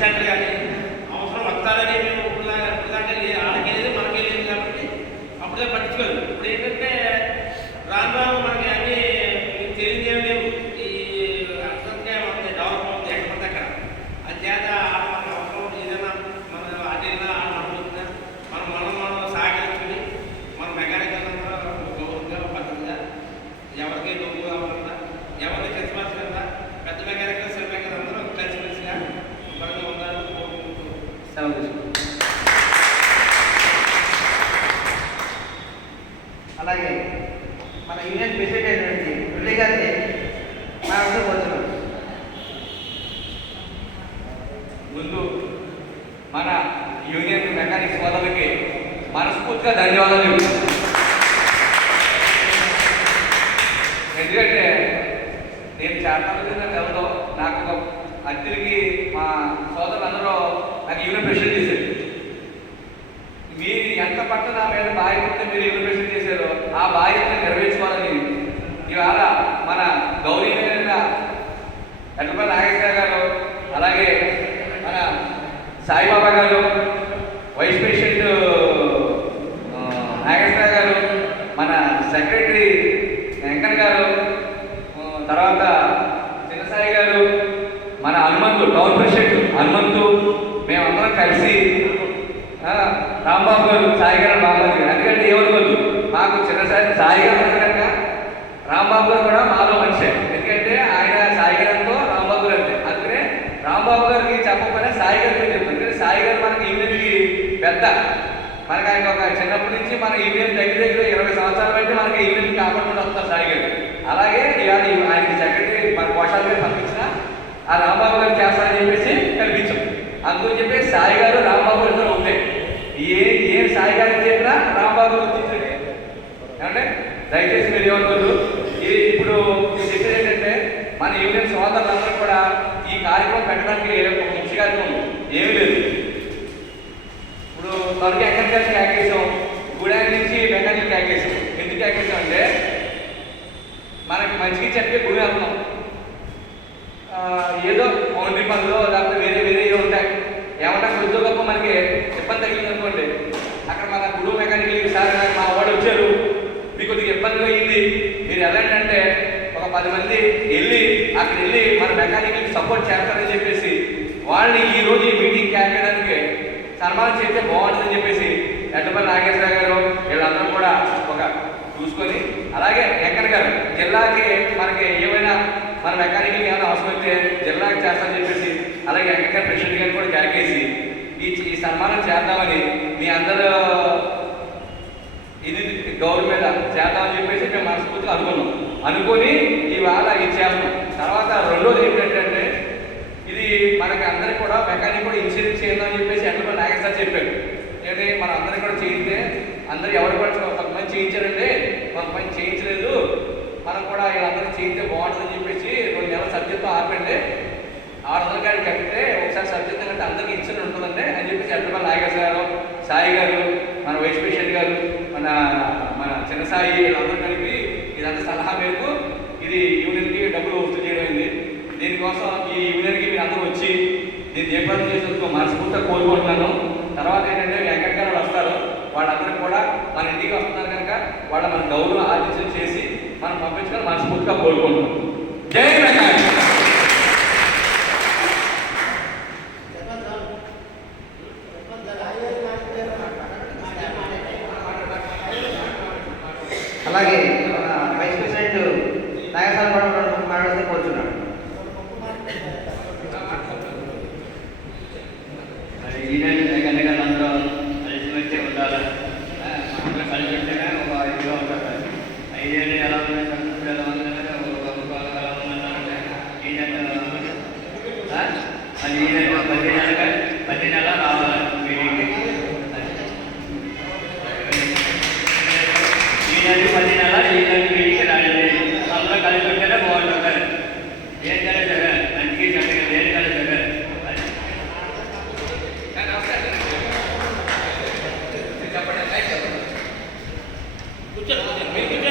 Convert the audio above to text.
Centre కానీ అవసరం వస్తారని మేము ఇప్పుడుదాకా ఆడకేలేదు మనకే లేదు కాబట్టి అప్పుడే పట్టించుకోరు. ఇప్పుడు ఏంటంటే రాను రాను మనకి అన్నీ తెలియదేం లేవు. ఈ అర్థంగా మనకి డెవలప్ అవుతుంది ఎక్కడ పడితే అక్కడ. అది చేత మనకు అవసరం ఏదైనా మన అటైనా ఆడబడుతుందా మనం సహకరించుకుని మన మెకానికల్ గౌరవంగా పద్ధతిగా ఎవరికి డబ్బు కావాలన్నా ఎవరికి చచ్చిపోతుందా పెద్ద మెకానికల్ చిన్న మెకానికల్ అందరూ కలిసిమెలిసిగా శుభ్రంగా ఉండాలని కోరుకుంటూ సెలవు తీసుకుంటాం. అలాగే మన యూనియన్ ప్రెసిడెంట్ అయినటువంటి మురళి గారిని మనం కోరుతున్నాం. ముందు మన యూనియన్ మెకానిక్స్ సోదరులకి మనస్ఫూర్తిగా ధన్యవాదాలు చెప్తున్నాను. ఎందుకంటే నేను చేతన నెలలో నాకు అద్దరికి మా సోదరులందరూ నాకు యూనియన్ ప్రెసిడెంట్ చేశారు. మీరు ఎంత పట్ల నా మీద బాధ్యత మీరు యూనియన్ ప్రెసిడెంట్ చేశారో ఆ బాధ్యతను నెరవేర్చుకోవాలని ఇవాళ మన గౌరవనీయులైన ఎడ్లపల్లి నాగేశ్వర గారు, అలాగే మన సాయిబాబా గారు, వైస్ ప్రెసిడెంట్ నాగేశ్వర గారు, మన సెక్రటరీ వెంకన్న గారు, తర్వాత చిన్నసాయి గారు, మన హనుమంతు టౌన్ ప్రెసిడెంట్ హనుమంతు, మేమందరం కలిసి రాంబాబు గారు, సాయి గారు, రాంబాబు గారు. ఎందుకంటే ఏమనుకోద్దు, మాకు చిన్నసాయి సాయి గారు కనుక రాంబాబు గారు కూడా మాలో మనిషే. ఎందుకంటే ఆయన సాయి గారితో రాంబాబు గారు అంటే అందుకనే రాంబాబు గారికి చెప్పకపోయినా సాయి గారికి చెప్తాను. ఎందుకంటే సాయి గారు మనకి యూనియన్కి పెద్ద. మనకి ఆయన ఒక చిన్నప్పటి నుంచి మన యూనియన్ దగ్గర 20 సంవత్సరాల బట్టి మనకి యూనియన్ కాపాడుకుంటూ వస్తారు సాయి గారు. అలాగే ఇవాళ ఆయనకి సెక్రటరీ మన కోశాల గారు పంపించిన ఆ రాంబాబు గారు చేస్తారని చెప్పేసి కల్పించాం. అందుకని చెప్పి సాయి గారు రాంబాబు గారు ఉంటాయి. ఏ సాయి గారికి చెప్పినా రాంబాబు గుర్తించండి. ఏమంటే దయచేసి మీరు ఏమనుకోదు. ఇప్పుడు చెప్పేది ఏంటంటే మన యూనియన్ సోదరులందరూ కూడా ఈ కార్యక్రమం పెట్టడానికి ఒక ముఖ్య కార్యక్రమం ఏమీ లేదు. ఇప్పుడు త్వరగా ఎక్కడికి వెళ్ళి క్యాకేసాం, గూడాకి నుంచి మెకానిక్ క్యాకేసాం. ఎందుకు క్యాకేసాం అంటే మనకి మంచిగా చెప్పే గుడి వెళ్తాం, ఏదో బౌండరీ పనులు లేకపోతే వేరే ఉంటాయి. ఏమంటే కొద్దిగా గొప్ప మనకి ఇబ్బంది తగ్గింది అనుకోండి, అక్కడ మన గురువు మెకానిక్ సార్ మా వాడు వచ్చారు, మీకు కొద్దిగా ఇబ్బందిగా అయ్యింది, మీరు వెళ్ళండి అంటే ఒక 10 మంది అక్కడ వెళ్ళి మన మెకానిక్కి సపోర్ట్ చేస్తారని చెప్పేసి వాళ్ళని ఈరోజు ఈ మీటింగ్ క్యాకేయడానికి సన్మానం చేస్తే బాగుంటుందని చెప్పేసి ఎడ్లపల్లి నాగేశ్వర గారు వీళ్ళందరూ కూడా ఒక చూసుకొని, అలాగే వెంకన్న గారు జిల్లాకి మనకి ఏమైనా మన మెకానికల్ ఏమైనా అవసరమైతే జిల్లాకి చేస్తామని చెప్పేసి, అలాగే వెంకన్న గారు ప్రెసిడెంట్ గారు కూడా క్యాకేసి ఈ సన్మానం చేద్దామని మీ అందరూ ఇది గవర్నమెంట్ చేద్దామని చెప్పేసి మేము మనస్ఫూర్తిగా అనుకొని ఇవాళ ఇది చేస్తాం. తర్వాత రెండోది ఏంటంటే ఇది మనకి అందరికి కూడా మెకానిక్ కూడా ఇన్సూరెన్స్ చేద్దామని చెప్పేసి ఎడ్లపల్లి నాగేశ్వర చెప్పారు. ఏంటంటే మన అందరికి కూడా చేయితే అందరూ ఎవరు కూడా కొంతమంది చేయించారండి, కొంతమంది చేయించలేదు, మనం కూడా వీళ్ళందరూ చేయితే బాగుంటుందని చెప్పేసి 2 నెలల సబ్జెక్టు ఆపండి, 600 గారికి కట్టితే ఒకసారి సబ్జెక్ట్ కంటే అందరికీ ఇన్సూరెన్స్ ఉంటుందండి అని చెప్పేసి ఎడ్లపల్లి నాగేశ్వర గారు, సాయి గారు, మన వైస్ ప్రెసిడెంట్ గారు, మన చిన్న సాయి వీళ్ళందరూ కలిపి ఇదంతా సలహా మేరకు ఇది యూనియన్కి డబ్బులు వసూలు చేయడం అయింది. దీనికోసం ఈ యూనియన్కి మీరు అందరూ వచ్చి నేను జయప్రదం చేసేందుకు మనస్ఫూర్తిగా కోరుకుంటున్నాను. తర్వాత ఏంటంటే వెంకట గారు వస్తారు, వాళ్ళందరూ కూడా మన ఇంటికి వస్తున్నారు కనుక వాళ్ళ మన గౌరవ ఆలోచన చేసి మనం పంపించుకొని మనస్ఫూర్తిగా కోరుకుంటున్నాం. జై మెకానిక్. అలాగే వైస్ ప్రెసిడెంట్ నాగేశ్వర కూడా మాట్లాడితే కోరుచున్నాడు. యూనియన్ అందరూ కలిసి ఉండాలి, అందరూ కలిసి ఉంటేనే ఒక ఇదిగా ఉంటుంది. 5 ఏళ్ళు ఎలా ఉందంటే ఎలా ఉందంటే ఒక ఎలా ఉందంటే యూనియన్ అది యూనియన్ 10 నెలలు రావాలి మీటింగ్కి. యూనియన్ 10 నెలలు యూనియన్ మీటింగ్కి రాలేదు, అందరూ కలిసి ఉంటేనే బాగుంటుంది. ఏం తెలియదు మంచిగా చెప్పలేదు, ఏం కలిసి కూర్చోండి.